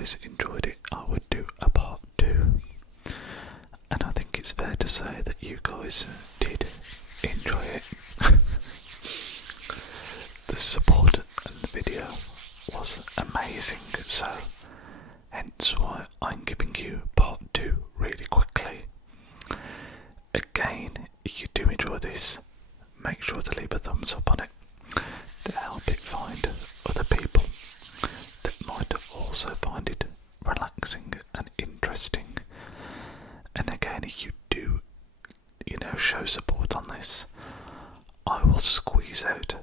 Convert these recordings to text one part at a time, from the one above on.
guys enjoyed it, I would do a part 2. And I think it's fair to say that you guys did enjoy it. The support and the video was amazing, so hence why I'm giving you part 2 really quickly. Again, if you do enjoy this, make sure to leave a thumbs up on it to help it find other people that might also find it relaxing and interesting. And again, if you do, show support on this, I will squeeze out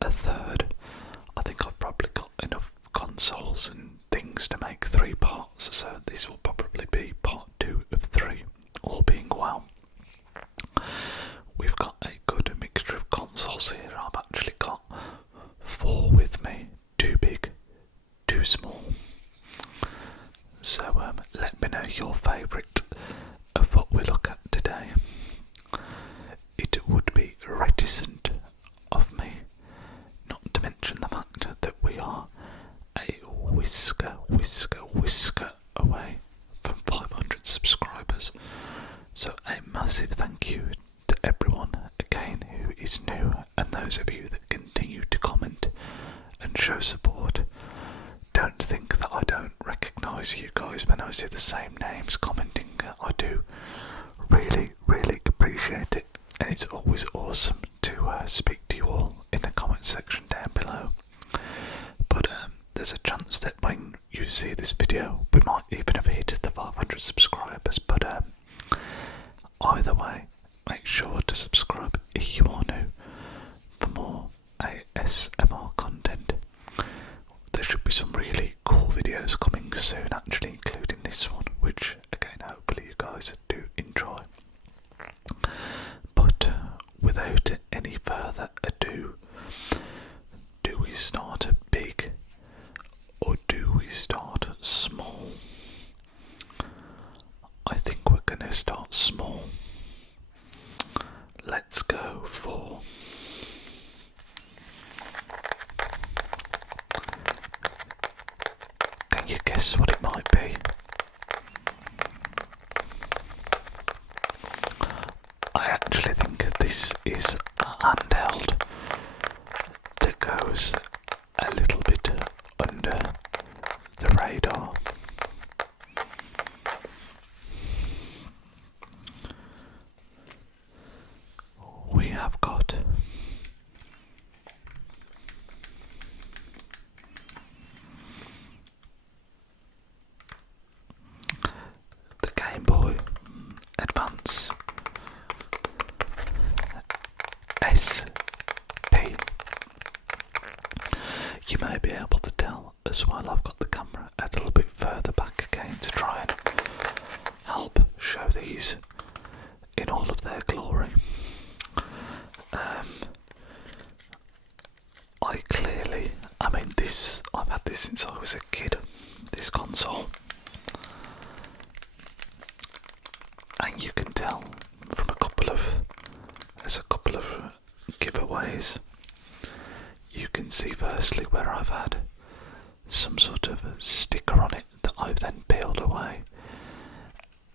a third. I think I've probably got enough consoles and things to make 3 parts, so this will probably be part 2 of 3, all being well. We've got a good mixture of consoles here. I've actually got 4 with me, 2 big, 2 small. So let me know your favourite of what we look at today. It would be reticent of me not to mention the fact that we are a whisker away from 500 subscribers. So a massive thank you to everyone again who is new, and those of you that continue to comment and show support. Don't think that I don't recognise you guys when I see the same names commenting. I do really appreciate it, and it's always awesome to speak to you all in the comment section down below. But there's a chance that when you see this video we might even have hit the 500 subscribers, but either way, make sure to subscribe if you are new for more ASMR content. There should be some really cool videos coming soon, actually, including this one, which again hopefully you guys do enjoy. But without any further ado, do we start big or do we start small? I think we're going to start small. Let's go for Can you guess what it might be? I actually think this is a handheld that goes a little bit under the radar. We have got the Game Boy Advance SP. You may be able to tell as well, I've got the camera a little bit further back again to try and help show these in all of their glory. I've had this since I was a kid, this console. And you can tell from there's a couple of giveaways. You can see firstly where I've had some sort of a sticker on it that I've then peeled away.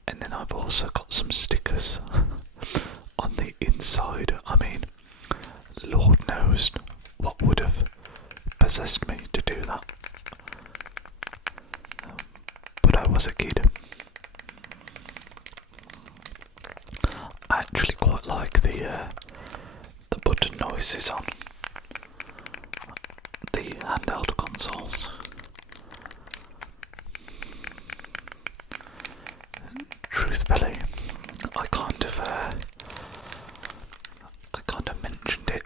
And then I've also got some stickers on the inside. I mean, Lord knows what would have possessed me to do that. But I was a kid. I actually quite like the button noises on the handheld consoles. Truthfully, I kind of mentioned it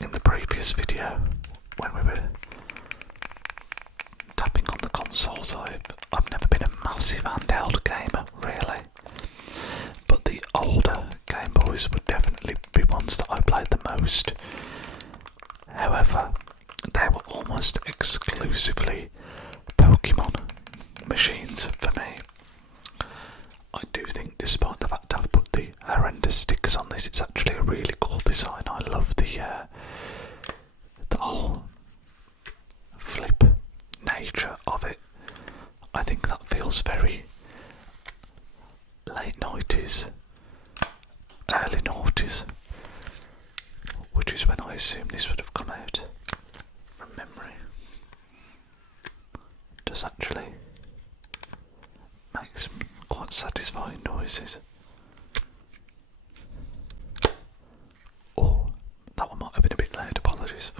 in the previous video when we were tapping on the consoles. I've never been a massive handheld gamer, really, but the older Game Boys would definitely be ones that I played the most. However, they were almost exclusively Pokemon machines for me. I do think, despite the fact I've put the horrendous stickers on this, it's actually a really cool design. I love the whole flip nature of it. I think that feels very late 90s, early 90s, which is when I assume this would have come out from memory. It does actually make some quite satisfying noises. Oh, that one might have been a bit loud, apologies.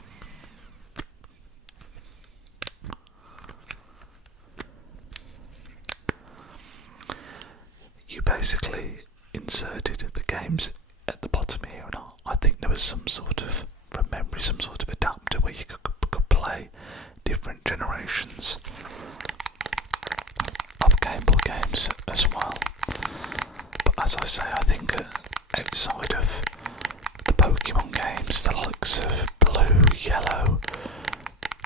You basically inserted the games at the bottom here, and I think there was some sort of, from memory, some sort of adapter where you could play different generations of Game Boy games as well. But as I say, I think outside of the Pokemon games, the likes of Blue, Yellow,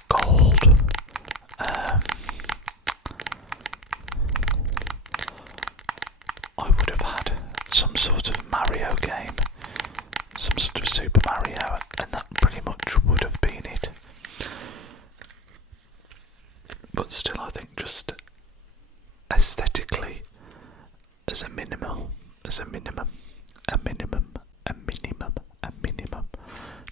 Gold, I would have had some sort of Mario game, some sort of Super Mario, and that pretty much would have been it. But still, I think just aesthetically, as a minimum,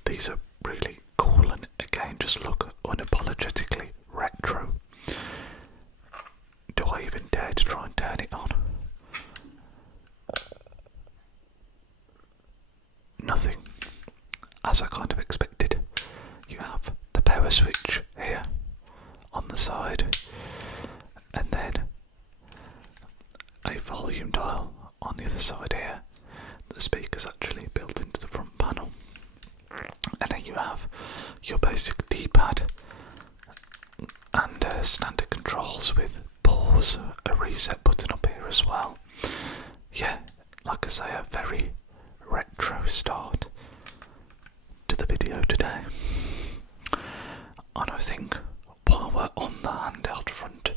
these are really cool, and again, just look unapologetically retro. Do I even dare to try and turn it on? Nothing, as I kind of expected. You have the power switch here on the side, and then a volume dial on the other side here. The speaker's actually built into the front panel, and then you have your basic D-pad and standard controls with pause, a reset button up here as well. Yeah, like I say, a very retro start to the video today. And I think while we're on the handheld front,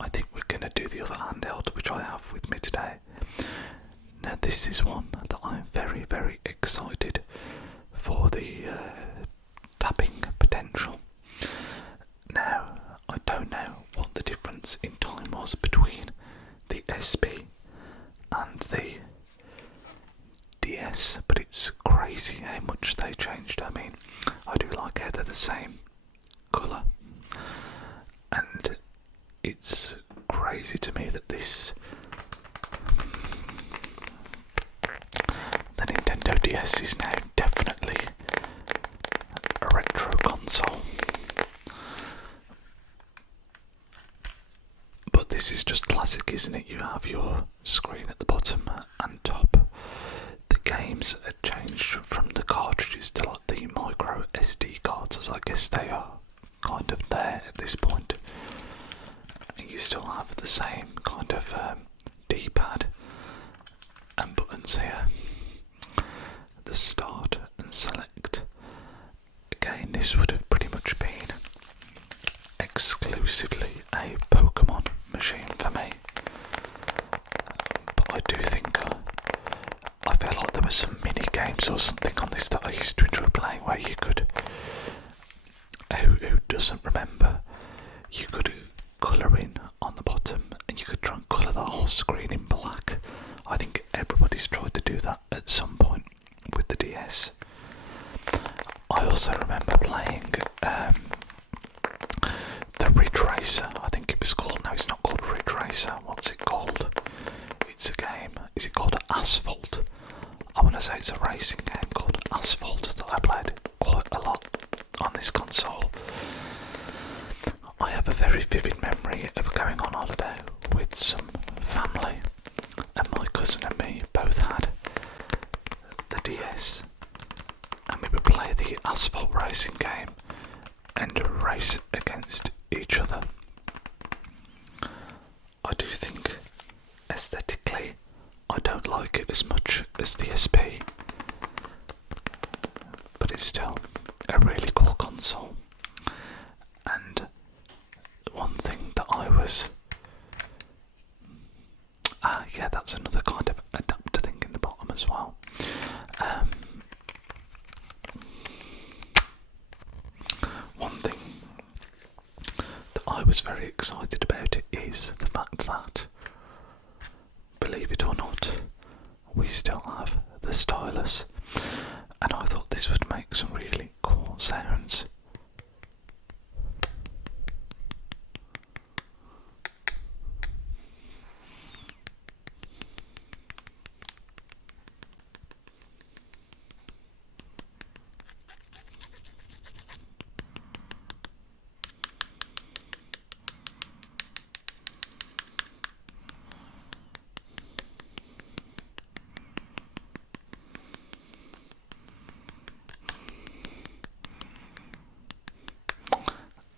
I think we're going to do the other handheld which I have with me today. Now this is one that I'm very, very excited for the tapping potential. Now, I don't know what the difference in time was between the SP and the DS, but it's crazy how much they changed. I mean, I do like how they're the same colour, and it's crazy to me that the Nintendo DS is now definitely a retro console. But this is just classic, isn't it? You have your screen at the bottom and top. The games are changed from the cartridges to like the micro SD cards, as I guess they are kind of there at this point. And you still have the same kind of D-pad and buttons here. The start and select. Again, this would have pretty much been exclusively a Pokemon machine for me. But I do think I feel like there were some mini games or something on this that I used to enjoy playing where you could, who doesn't remember, you could colour in on the bottom and you could try and colour the whole screen in black. I think everybody's tried to do that at some point with the DS. I also remember playing the Ridge Racer, I think it was called. No, it's not called Ridge Racer. What's it called? It's a game. Is it called Asphalt? I want to say it's a racing game called Asphalt that I played quite a lot on this console. I have a very vivid memory of going on holiday with some family, and my cousin and me both had the DS, and we would play the Asphalt racing game and race against each other. I do think aesthetically I don't like it as much as the SP, but it's still a really cool console. And one thing that I was yeah, that's another kind of adapter thing in the bottom as well. One thing that I was very excited some really cool sounds.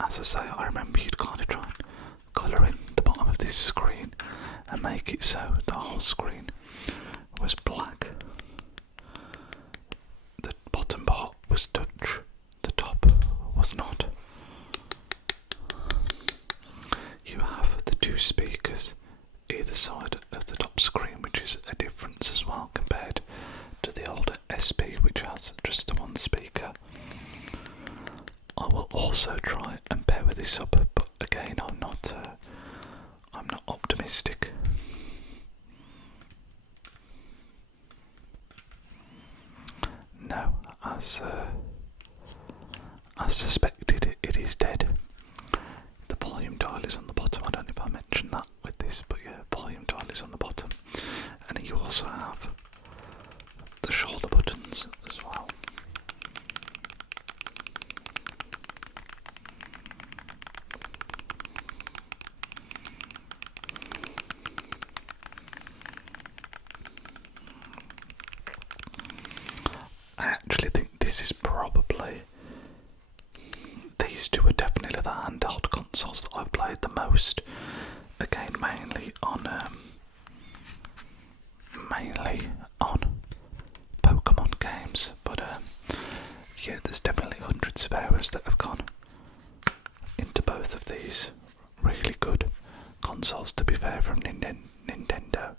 As I say, I remember you'd kind of try and colour in the bottom of this screen and make it so the whole screen was black. The bottom part was touch, the top was not. You have the two speakers either side of the top screen, which is a difference as well compared to the older SP, which has just the one speaker. I will also try and power this up, but again, I'm not optimistic. No, as suspected, it is dead. The volume dial is on the bottom. I don't know if I mentioned that with this, but yeah, volume dial is on the bottom, and then you also have the shoulder buttons as well. I actually think this is probably, these two are definitely the handheld consoles that I've played the most. Again, mainly on Pokemon games, but yeah, there's definitely hundreds of hours that have gone into both of these really good consoles, to be fair, from Nintendo.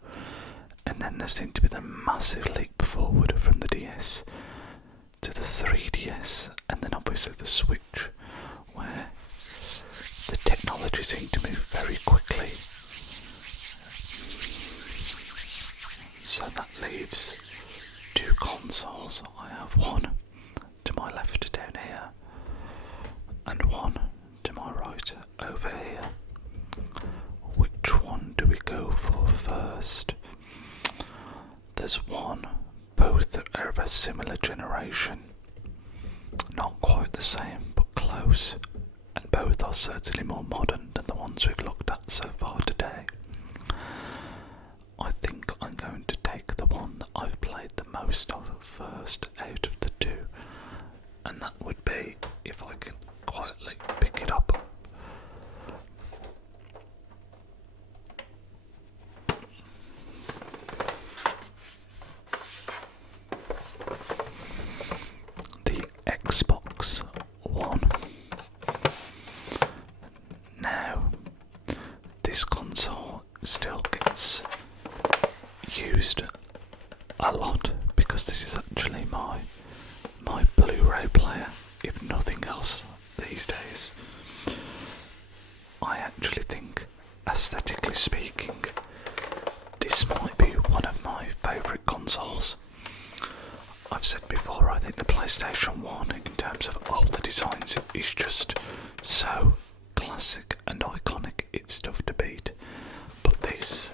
And then there seemed to be the massive leap forward from the DS to the 3DS, and then obviously the Switch, where the technology seemed to move very quickly. So that leaves two consoles. I have one to my left down here, and one to my right over here. Which one do we go for first? There's one, both are of a similar generation, not quite the same but close, and both are certainly more modern than the ones we've looked at so far today. I think I'm going to take the one that I've played the most of first out of the two, and that would be, if I can quietly pick it up, the Xbox One. Now, this console still gets used a lot because this is actually my Blu-ray player, if nothing else, these days. I actually think, aesthetically speaking, this might be one of my favourite consoles. I've said before, I think the PlayStation 1, in terms of all the designs, is just so classic and iconic, it's tough to beat. But this,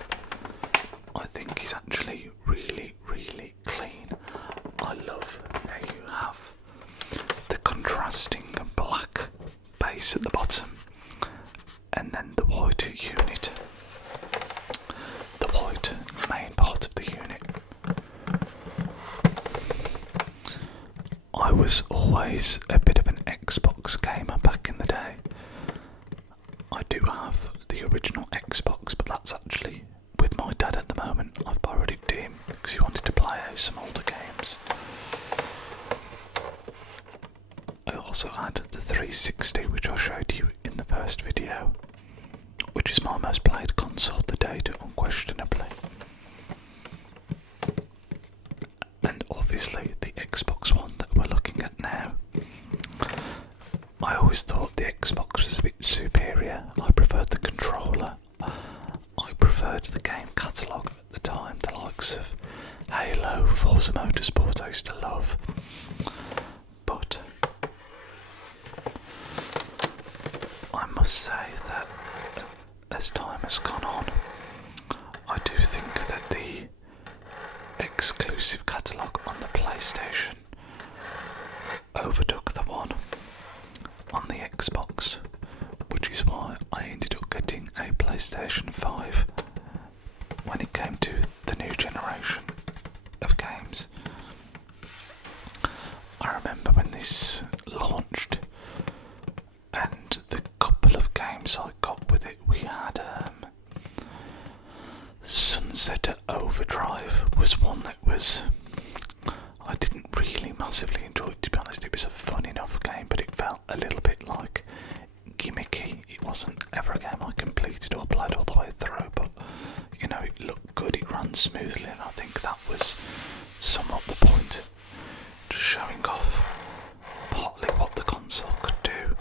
I think, is actually really, really clean. I love how you have the contrasting black base at the bottom, and then the white unit, the white main part of the unit. I was always a bit of an Xbox gamer back in the day. I do have the original Xbox, but that's actually with my dad at the moment. I've borrowed it to him because he wanted to play some older games. I also had the 360, which I showed you in the first video, which is my most played console to date, unquestionably. And obviously the Xbox One that we're looking at now. I always thought the Xbox was a bit superior. I preferred the controller. I preferred the game catalogue at the time, the likes of Halo, Forza Motorsport I used to love. But must say that as time has gone on, I do think that the exclusive catalogue on the PlayStation overtook the one on the Xbox, which is why I ended up getting a PlayStation 5 when it came to the new generation of games. I remember when this launched, and the couple of games I got with it, we had Sunset Overdrive was one that was, I didn't really massively enjoy it, to be honest. It was a fun enough game, but it felt a little bit like gimmicky. It wasn't ever a game I completed or played all the way through, but you know, it looked good, it ran smoothly, and I think that was somewhat the point, just showing off partly what the console could do.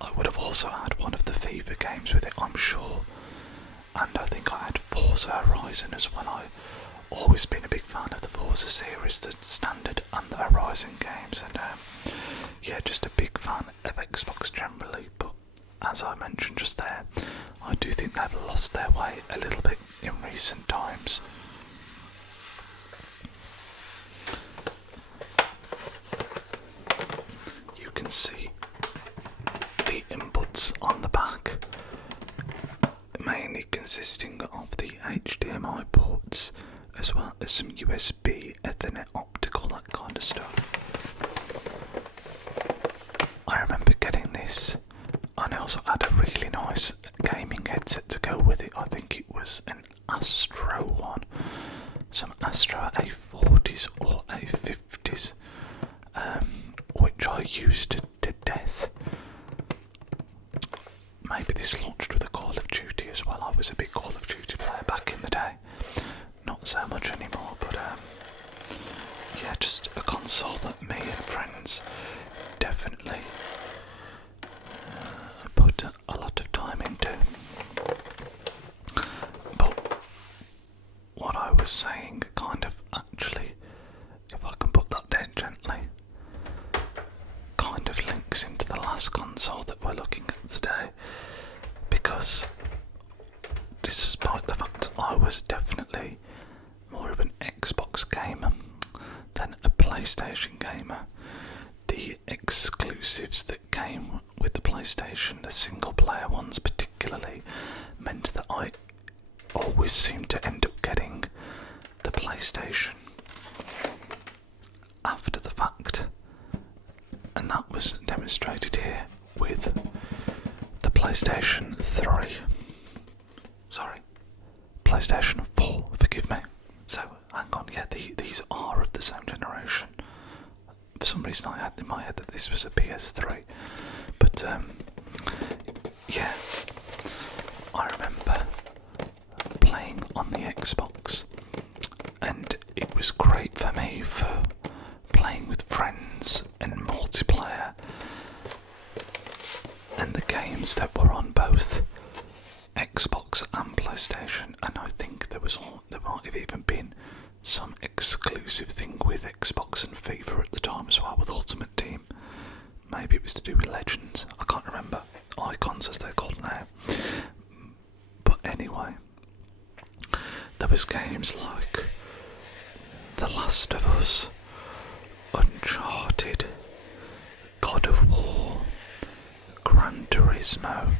I would have also had one of the FIFA games with it, I'm sure, and I think I had Forza Horizon as well. I've always been a big fan of the Forza series, the standard and the Horizon games, and yeah, just a big fan of Xbox generally, but as I mentioned just there, I do think they've lost their way a little bit in recent times. You can see the inputs on the back, mainly consisting of the HDMI ports as well as some USB, Ethernet, optical, that kind of stuff. I remember getting this, and I also had a really nice gaming headset to go with it. I think it was an Astro one, some Astro A40s or A50s, which I used to death. Maybe this launched with a Call of Duty as well. I was a big Call of Duty player back in the day. Not so much anymore, but yeah, just a console that me and friends definitely put a lot of time into. But what I was saying kind of actually, if I can put that down gently, kind of links into the last console that we're looking at today, because despite the fact I was definitely more of an Xbox gamer than a PlayStation gamer, the exclusives that came with the PlayStation, the single player ones particularly, meant that I always seemed to end up getting the PlayStation after the fact, and that was demonstrated here with the PlayStation 3. PlayStation 4, forgive me. So, hang on, yeah, these are of the same generation. For some reason I had in my head that this was a PS3. But, yeah, I remember playing on the Xbox, and it was great for me for playing with friends and multiplayer, and the games that were on both Xbox and PlayStation, and I think there might have even been some exclusive thing with Xbox and FIFA at the time as well, with Ultimate Team. Maybe it was to do with Legends, I can't remember. Icons as they're called now. But anyway, there was games like The Last of Us, Uncharted, God of War, Gran Turismo.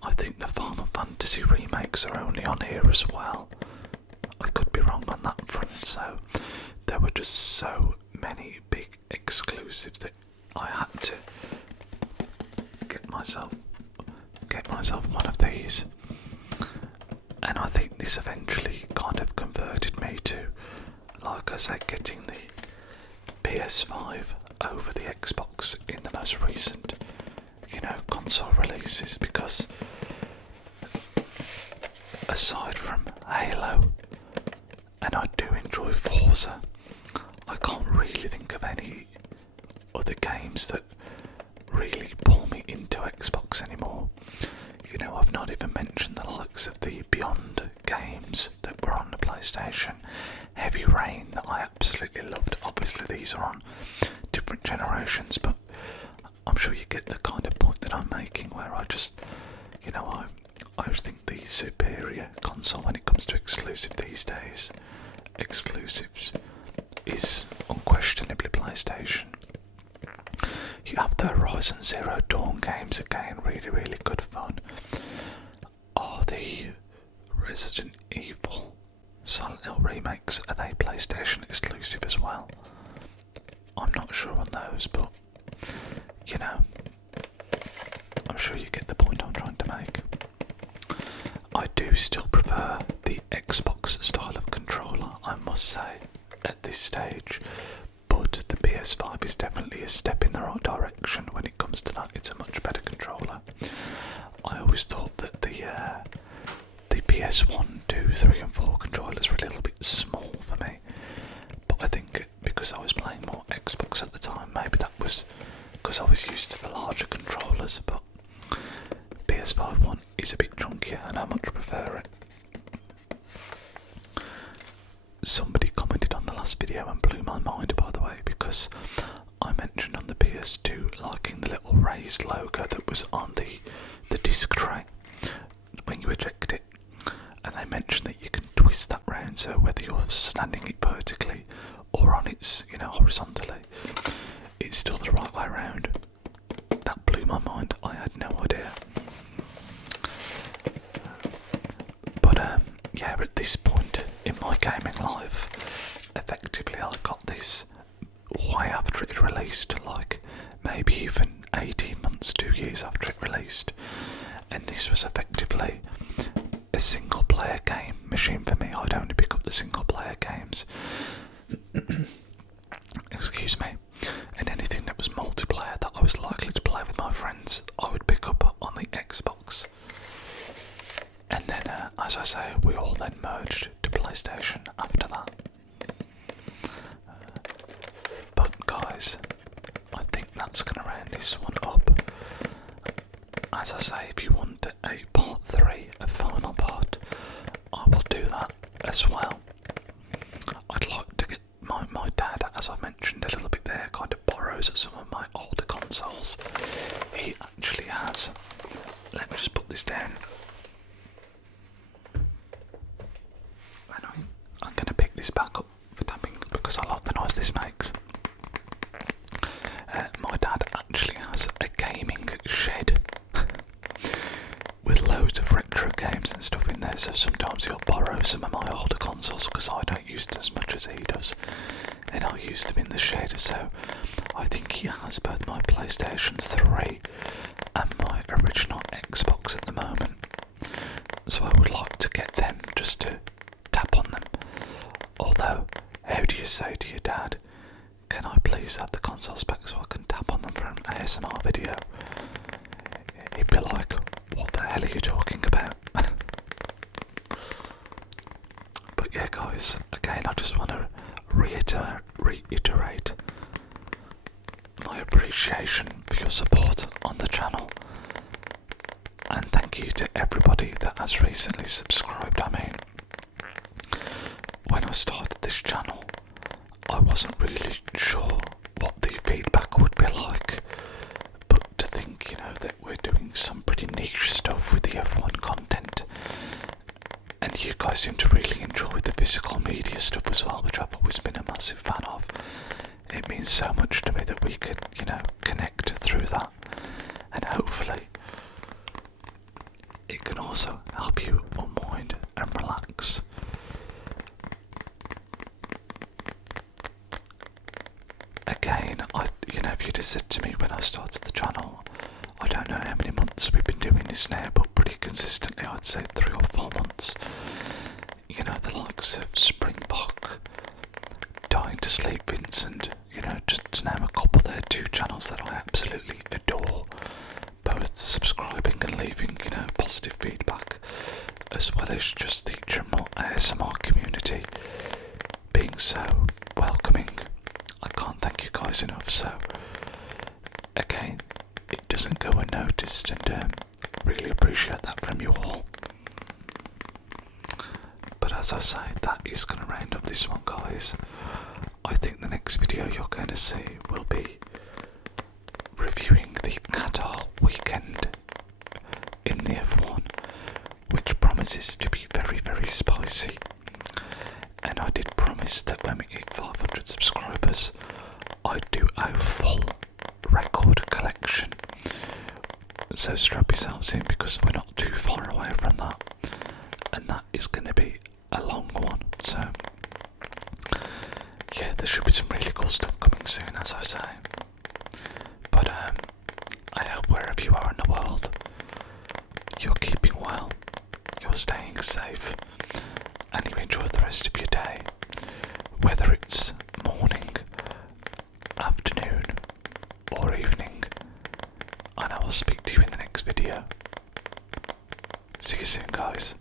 I think the Final Fantasy remakes are only on here as well. I could be wrong on that front, so there were just so many big exclusives that I had to get myself one of these. And I think this eventually kind of converted me to, like I said, getting the PS5 over the Xbox in the most recent, console releases, because aside from Halo, and I do enjoy Forza, I can't really think of any other games that really pull me into Xbox anymore. I've not even mentioned the likes of the Beyond games that were on the PlayStation, Heavy Rain that I absolutely loved. Obviously these are on different generations, but I'm sure you get the kind of point that I'm making, where I just, I think the superior console when it comes to exclusive these days, exclusives, is unquestionably PlayStation. You have the Horizon Zero Dawn games, again, really, really good fun. Are the Resident Evil Silent Hill remakes, are they PlayStation exclusive as well? I'm not sure on those, but I'm sure you get the point I'm trying to make. I do still prefer the Xbox style of controller, I must say, at this stage, but the PS5 is definitely a step in the right direction when it comes to that. It's a much better controller. I always thought that the PS1, 2, 3 and 4 controllers were a little bit small for me, but I think because I was playing more Xbox at the time, maybe that was because I was used to the larger controllers, but PS5 one is a bit chunkier and I much prefer it. Somebody commented on the last video and blew my mind, by the way, because I mentioned on the PS2 liking the little raised logo that was on the disc tray when you eject it, and they mentioned that you can twist that round, so whether you're standing it vertically or on its, horizontally, it's still the right way round. That blew my mind. I had no idea. But yeah, at this point in my gaming life, effectively I got this way after it released, like maybe even 18 months, 2 years after it released, and this was effectively a single player game machine for me. I'd only pick up the single player games excuse me, and anything that was multiplayer that I was likely to play with my friends, I would pick up on the Xbox. And then, as I say, we all then merged to PlayStation after that. But guys, I think that's going to round this one up. As I say, if you want a part 3, a final part, I will do that as well. I'd like to get my dad, as I mentioned a little bit there, kind of borrows some of my older consoles. He actually has. Let me just put this down. And I'm going to pick this back up for tapping because I like the noise this makes. My dad actually has a gaming shed with loads of retro games and stuff in there, so sometimes he'll borrow some of my older consoles because I don't use them as much as he does, and I'll use them in the shed. So I think he has both my PlayStation 3 and my original Xbox at the moment, so I would like to get them just to tap on them. Although, how do you say to your dad, can I please have the consoles back so I can tap on them for an ASMR video? He'd be like, what the hell are you talking about? But yeah guys, again I just want to reiterate my appreciation for your support on the channel, and thank you to everybody that has recently subscribed. I mean, when I started this channel, I wasn't really sure what the feedback would be like, but to think, that we're doing some pretty niche stuff with the F1 content, and you guys seem to really enjoy the physical media stuff as well, which I've always been a massive fan of. It means so much to me that we could, connect through that, and hopefully it can also help you unwind and relax. Again, if you'd have said to me when I started the channel, I don't know how many months we've been doing this now, but pretty consistently I'd say 3 or 4 months. The likes of Springbok, Dying to Sleep Vincent, just to name a couple, there are 2 channels that I absolutely adore, both subscribing and leaving, positive feedback, as well as just the general ASMR community being so welcoming. I can't thank you guys enough, so again, it doesn't go unnoticed, and really appreciate that from you all. But as I say, that is going to round up this one, guys. I think the next video you're going to see will be reviewing the Qatar weekend in the F1, which promises to be very, very spicy. And I did promise that when we hit 500 subscribers, I'd do a full record collection. So strap yourselves in, because we're not too far away from that, and that is going to be a long one. So yeah, there should be some really cool stuff coming soon, as I say. But I hope wherever you are in the world, you're keeping well, you're staying safe, and you enjoy the rest of your day, whether it's morning, afternoon, or evening. And I will speak to you in the next video. See you soon, guys.